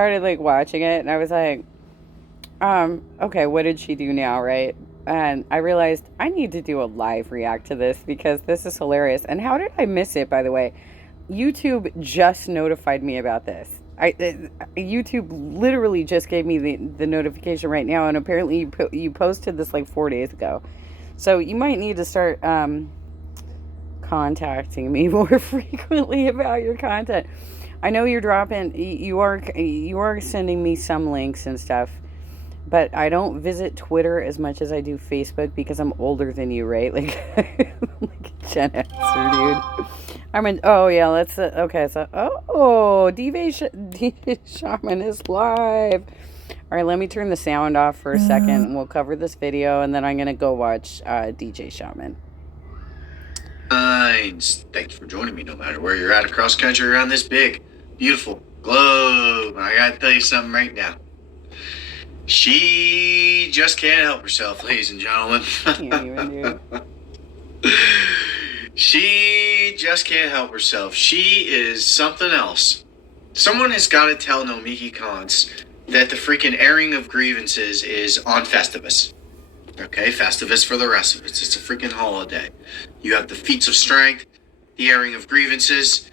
started like watching it and I was like, okay, what did she do now, right? And I realized I need to do a live react to this because this is hilarious. And how did I miss it, by the way? YouTube just notified me about this. YouTube literally just gave me the notification right now, and apparently you posted this like 4 days ago. So you might need to start contacting me more frequently about your content. I know you're dropping, you are sending me some links and stuff, but I don't visit Twitter as much as I do Facebook because I'm older than you, right? Like, like Gen Xer, dude. Oh yeah, let's, okay, so, Diva Shaman is live. All right, let me turn the sound off for a second and we'll cover this video and then I'm going to go watch DJ Shaman. Thank you for joining me no matter where you're at across country around this big, beautiful globe. I gotta tell you something right now. She just can't help herself, ladies and gentlemen. Can't even do it. She just can't help herself. She is something else. Someone has got to tell Nomiki Konst that the freaking airing of grievances is on Festivus. Okay, Festivus for the rest of us. It's a freaking holiday. You have the feats of strength, the airing of grievances.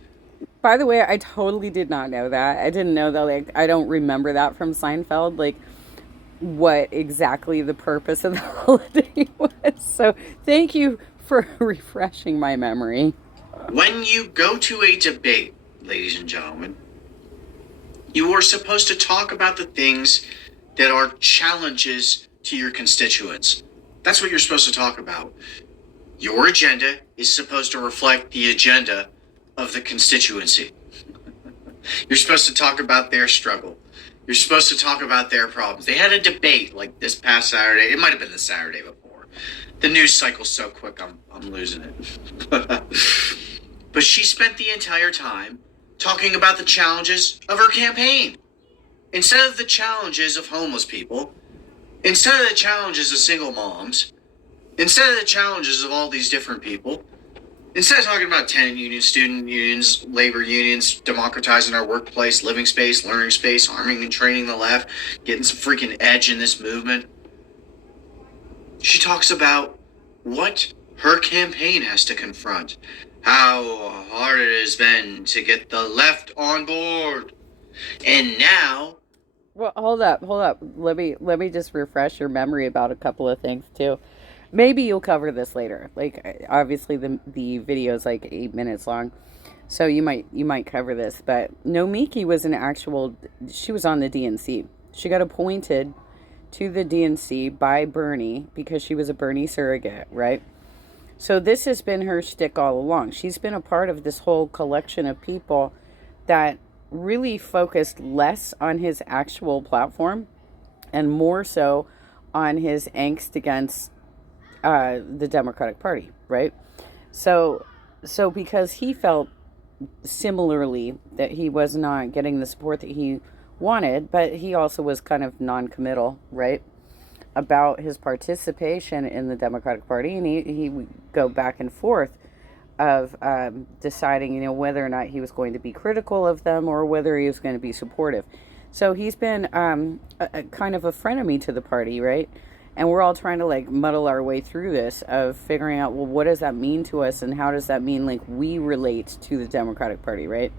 By the way, I totally did not know that. I didn't know that, like, I don't remember that from Seinfeld, like, what exactly the purpose of the holiday was. So thank you for refreshing my memory. When you go to a debate, ladies and gentlemen, you are supposed to talk about the things that are challenges to your constituents. That's what you're supposed to talk about. Your agenda is supposed to reflect the agenda of the constituency. You're supposed to talk about their struggle. You're supposed to talk about their problems. They had a debate like this past Saturday. It might have been the Saturday before. The news cycle's so quick, I'm losing it. But she spent the entire time talking about the challenges of her campaign. Instead of the challenges of homeless people, instead of the challenges of single moms, instead of the challenges of all these different people, instead of talking about tenant unions, student unions, labor unions, democratizing our workplace, living space, learning space, arming and training the left, getting some freaking edge in this movement, she talks about what her campaign has to confront. How hard it has been to get the left on board. And now... Well, hold up. Let me just refresh your memory about a couple of things too. Maybe you'll cover this later. Like, obviously the video is like 8 minutes long, so you might cover this. But Nomiki was she was on the DNC. She got appointed to the DNC by Bernie because she was a Bernie surrogate, right? So this has been her shtick all along. She's been a part of this whole collection of people that really focused less on his actual platform and more so on his angst against the Democratic Party, right? So because he felt similarly that he was not getting the support that he wanted, but he also was kind of non-committal, right, about his participation in the Democratic Party, and he would go back and forth of deciding, whether or not he was going to be critical of them or whether he was going to be supportive. So he's been a kind of a frenemy to the party, right? And we're all trying to like muddle our way through this of figuring out, well, what does that mean to us and how does that mean like we relate to the Democratic Party, right?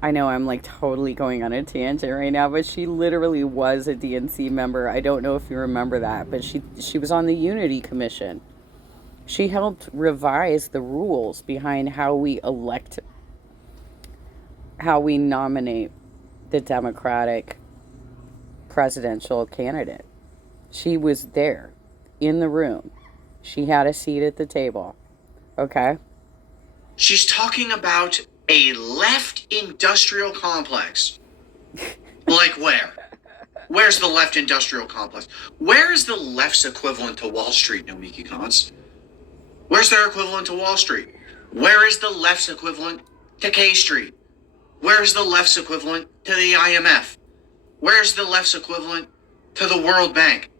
I know I'm like totally going on a tangent right now, but she literally was a DNC member. I don't know if you remember that, but she was on the Unity Commission. She helped revise the rules behind how we nominate the Democratic presidential candidate. She was there in the room. She had a seat at the table. Okay? She's talking about a left industrial complex. Like where? Where's the left industrial complex? Where is the left's equivalent to Wall Street, Nomiki Konst? Where's their equivalent to Wall Street? Where is the left's equivalent to K Street? Where's the left's equivalent to the IMF? Where's the left's equivalent to the World Bank?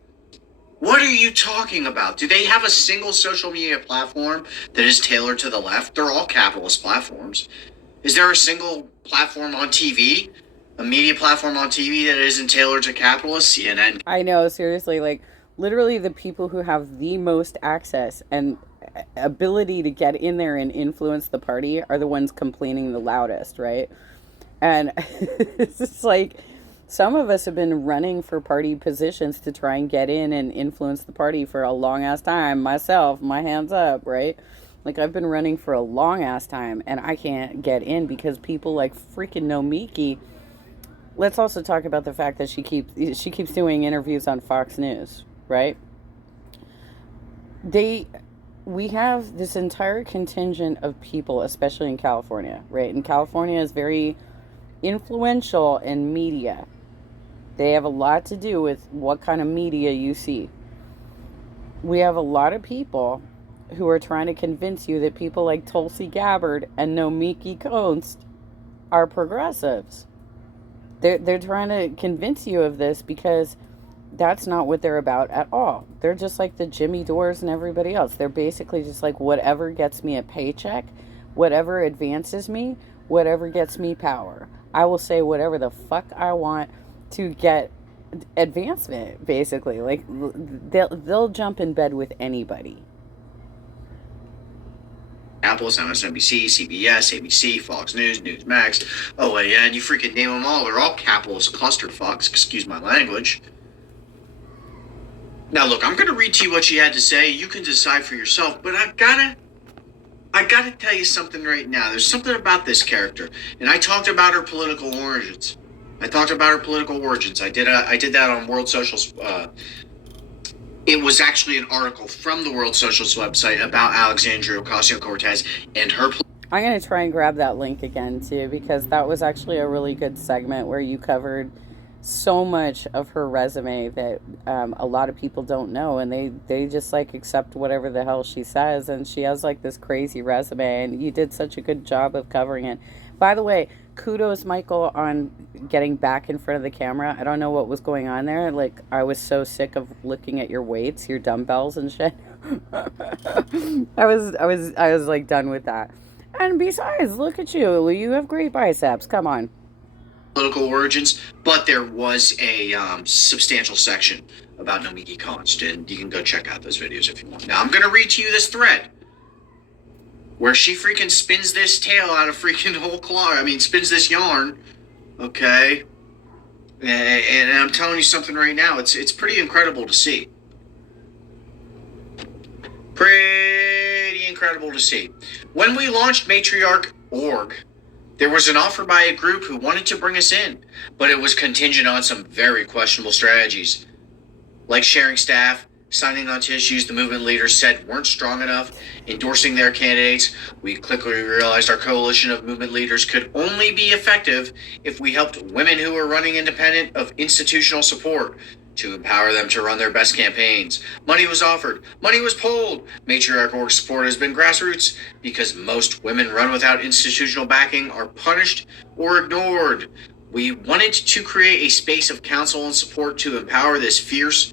What are you talking about? Do they have a single social media platform that is tailored to the left? They're all capitalist platforms. Is there a single platform on TV a media platform on TV that isn't tailored to capitalists, CNN. I know, seriously, like literally the people who have the most access and ability to get in there and influence the party are the ones complaining the loudest, right? And it's just like some of us have been running for party positions to try and get in and influence the party for a long ass time. Myself, my hands up, right? Like I've been running for a long ass time and I can't get in because people like freaking Nomiki. Let's also talk about the fact that she keeps doing interviews on Fox News, right? They we have this entire contingent of people, especially in California, right? And California is very influential in media. They have a lot to do with what kind of media you see. We have a lot of people who are trying to convince you that people like Tulsi Gabbard and Nomiki Konst are progressives. They're trying to convince you of this because that's not what they're about at all. They're just like the Jimmy Dores and everybody else. They're basically just like whatever gets me a paycheck, whatever advances me, whatever gets me power. I will say whatever the fuck I want to get advancement, basically. Like they'll jump in bed with anybody. Apple's, MSNBC, CBS, ABC, Fox News, Newsmax, OAN, you freaking name them all. They're all capitalist clusterfucks, excuse my language. Now look, I'm going to read to you what she had to say. You can decide for yourself, but I gotta tell you something right now. There's something about this character, and I talked about her political origins. I did that on World Socialist. It was actually an article from the World Socialist website about Alexandria Ocasio-Cortez and her. I'm going to try and grab that link again, too, because that was actually a really good segment where you covered so much of her resume that a lot of people don't know, and they just like accept whatever the hell she says, and she has like this crazy resume, and you did such a good job of covering it. By the way, kudos, Michael, on getting back in front of the camera. I don't know what was going on there. Like, I was so sick of looking at your weights, your dumbbells and shit. I was like done with that. And besides, look at you. You have great biceps. Come on. Political origins, but there was a substantial section about Nomiki Konst, and you can go check out those videos if you want. Now, I'm going to read to you this thread where she freaking spins this tale out of freaking whole cloth. I mean, spins this yarn, okay? And I'm telling you something right now. It's pretty incredible to see. Pretty incredible to see. When we launched Matriarch.org, there was an offer by a group who wanted to bring us in, but it was contingent on some very questionable strategies, like sharing staff, signing on to issues the movement leaders said weren't strong enough, endorsing their candidates. We quickly realized our coalition of movement leaders could only be effective if we helped women who were running independent of institutional support to empower them to run their best campaigns. Money was offered. Money was pulled. Matriarch.org support has been grassroots because most women run without institutional backing are punished or ignored. We wanted to create a space of counsel and support to empower these fierce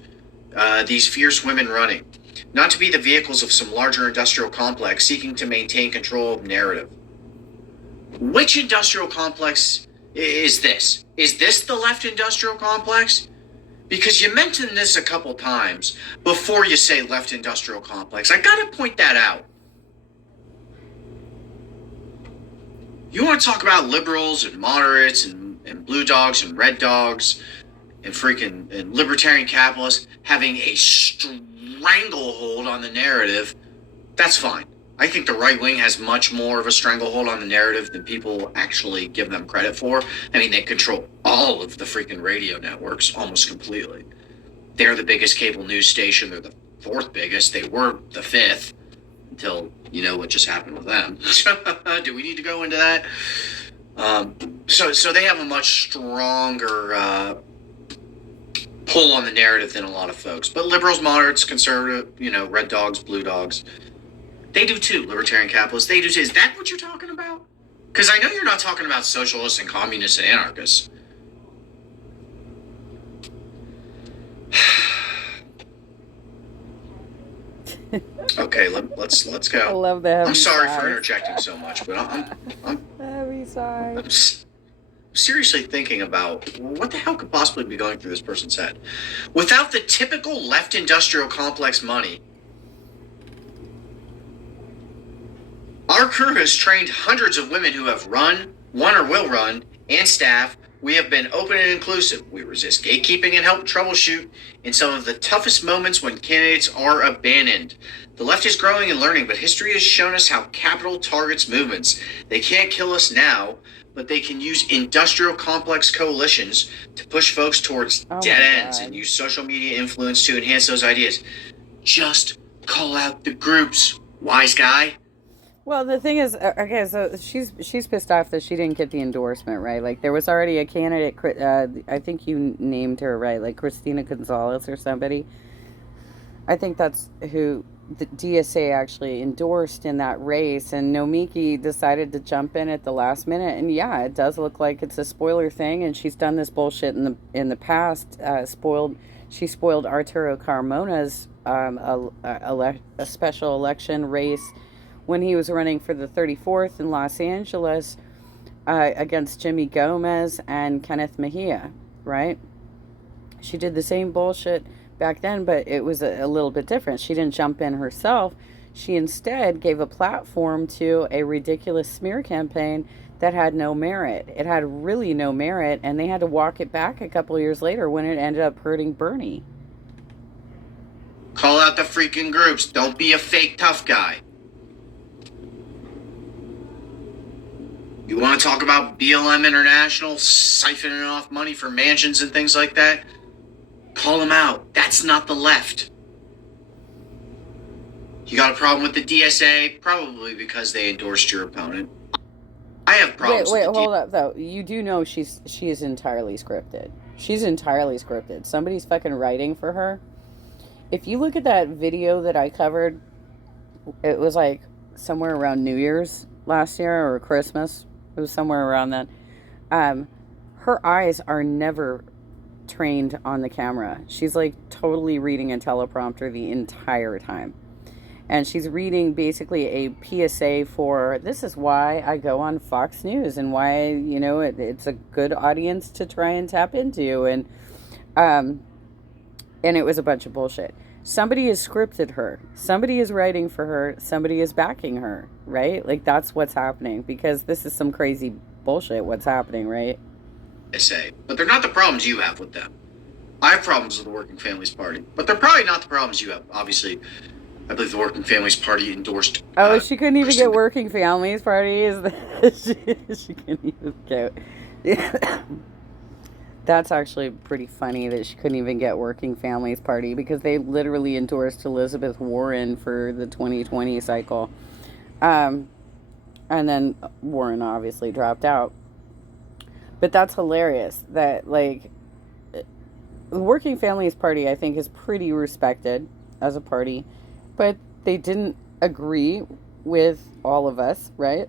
women running, not to be the vehicles of some larger industrial complex seeking to maintain control of narrative. Which industrial complex is this? Is this the left industrial complex? Because you mentioned this a couple times before you say left industrial complex. I gotta point that out. You want to talk about liberals and moderates and blue dogs and red dogs and freaking and libertarian capitalists having a stranglehold on the narrative, that's fine. I think the right wing has much more of a stranglehold on the narrative than people actually give them credit for. I mean, they control all of the freaking radio networks almost completely. They're the biggest cable news station. They're the fourth biggest. They were the fifth until you know what just happened with them. Do we need to go into that? So they have a much stronger pull on the narrative than a lot of folks. But liberals, moderates, conservative, red dogs, blue dogs, they do too. Libertarian capitalists, they do too. Is that what you're talking about? Because I know you're not talking about socialists and communists and anarchists. Okay, let's go. I love the heavy I'm sorry sighs. for interjecting so much, but I'm Heavy sighs. seriously thinking about what the hell could possibly be going through this person's head. Without the typical left industrial complex money, our crew has trained hundreds of women who have run, won, or will run, and staff. We have been open and inclusive. We resist gatekeeping and help troubleshoot in some of the toughest moments when candidates are abandoned. The left is growing and learning, but history has shown us how capital targets movements. They can't kill us now, but they can use industrial complex coalitions to push folks towards dead ends and use social media influence to enhance those ideas. Just call out the groups, wise guy. Well, the thing is, okay, so she's pissed off that she didn't get the endorsement, right? Like, there was already a candidate, I think you named her, right? Like, Christina Gonzalez or somebody. I think that's who the DSA actually endorsed in that race, and Nomiki decided to jump in at the last minute. And yeah, it does look like it's a spoiler thing, and she's done this bullshit in the past. She spoiled Arturo Carmona's a special election race when he was running for the 34th in Los Angeles against Jimmy Gomez and Kenneth Mejia, right? She did the same bullshit back then, but it was a little bit different. She didn't jump in herself. She instead gave a platform to a ridiculous smear campaign that had no merit. It had really no merit, and they had to walk it back a couple years later when it ended up hurting Bernie. Call out the freaking groups. Don't be a fake tough guy. You want to talk about BLM International siphoning off money for mansions and things like that? Call them out. That's not the left. You got a problem with the DSA? Probably because they endorsed your opponent. I have problems Wait, with hold up, though. You do know she is entirely scripted. She's entirely scripted. Somebody's fucking writing for her. If you look at that video that I covered, it was like somewhere around New Year's last year or Christmas. It was somewhere around that. Her eyes are never trained on the camera. She's like totally reading a teleprompter the entire time. And she's reading basically a PSA for, this is why I go on Fox News and why, you know, it's a good audience to try and tap into. And it was a bunch of bullshit. Somebody has scripted her. Somebody is writing for her. Somebody is backing her, right? Like, that's what's happening, because this is some crazy bullshit what's happening, right? I say, but they're not the problems you have with them. I have problems with the Working Families Party, but they're probably not the problems you have. Obviously, I believe the Working Families Party endorsed. Oh, she couldn't even get Working Families Party. She couldn't even get. Yeah. That's actually pretty funny that she couldn't even get Working Families Party, because they literally endorsed Elizabeth Warren for the 2020 cycle. And then Warren obviously dropped out. But that's hilarious that, like, the Working Families Party, I think, is pretty respected as a party, but they didn't agree with all of us, right?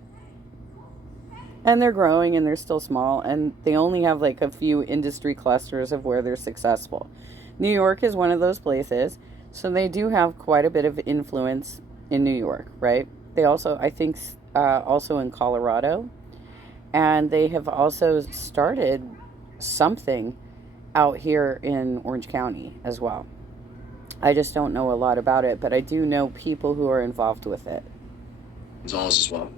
And they're growing, and they're still small, and they only have like a few industry clusters of where they're successful. New York is one of those places, so they do have quite a bit of influence in New York, right? They also, I think, also in Colorado, and they have also started something out here in Orange County as well. I just don't know a lot about it, but I do know people who are involved with it. Gonzalez as well.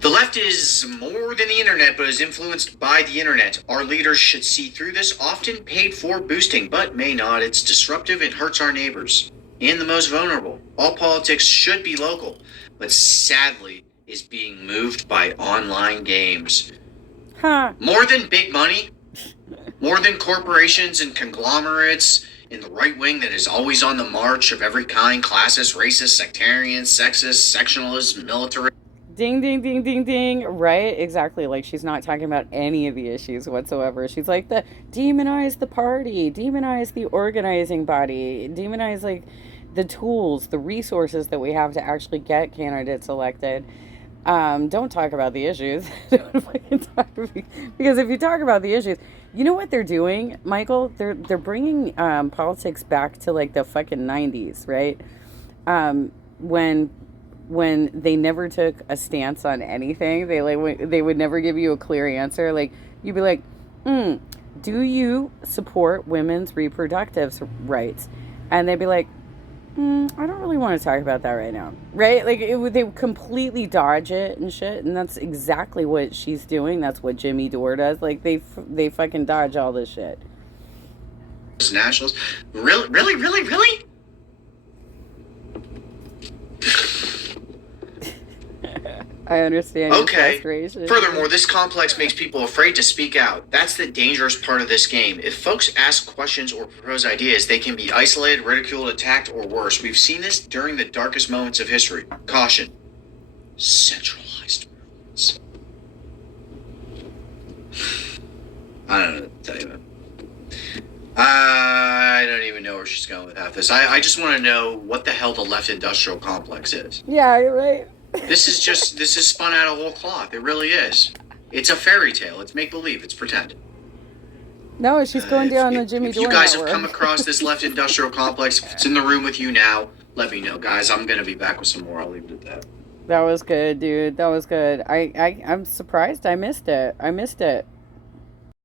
The left is more than the internet, but is influenced by the internet. Our leaders should see through this, often paid for boosting, but may not. It's disruptive and hurts our neighbors and the most vulnerable. All politics should be local, but sadly is being moved by online games. Huh. More than big money, more than corporations and conglomerates in the right wing that is always on the march of every kind, classist, racist, sectarian, sexist, sectionalist, military. Ding, ding, ding, ding, ding. Right? Exactly. Like, she's not talking about any of the issues whatsoever. She's like, demonize the party, demonize the organizing body, demonize, like, the tools, the resources that we have to actually get candidates elected. Don't talk about the issues. Don't fucking talk, because if you talk about the issues, you know what they're doing, Michael? They're bringing politics back to like the fucking 90s, right? When when they never took a stance on anything. They would never give you a clear answer. Like you'd be like, do you support women's reproductive rights? And they'd be like, I don't really want to talk about that right now, right? Like they would completely dodge it and shit, and that's exactly what she's doing. That's what Jimmy Dore does. Like they fucking dodge all this shit. Nationals, really. I understand your Okay. frustration. Furthermore, this complex makes people afraid to speak out. That's the dangerous part of this game. If folks ask questions or propose ideas, they can be isolated, ridiculed, attacked, or worse. We've seen this during the darkest moments of history. Caution. Centralized movements. I don't know what to tell you, man. I don't even know where she's going with half this. I just want to know what the hell the left industrial complex is. Yeah, you're right. This is spun out of whole cloth. It really is. It's a fairy tale. It's make believe. It's pretend. No, she's going down the Jimmy Dore If you guys network. have come across this left industrial complex, if it's in the room with you now, let me know, guys. I'm gonna be back with some more. I'll leave it at that. That was good, dude. That was good. I'm surprised I missed it.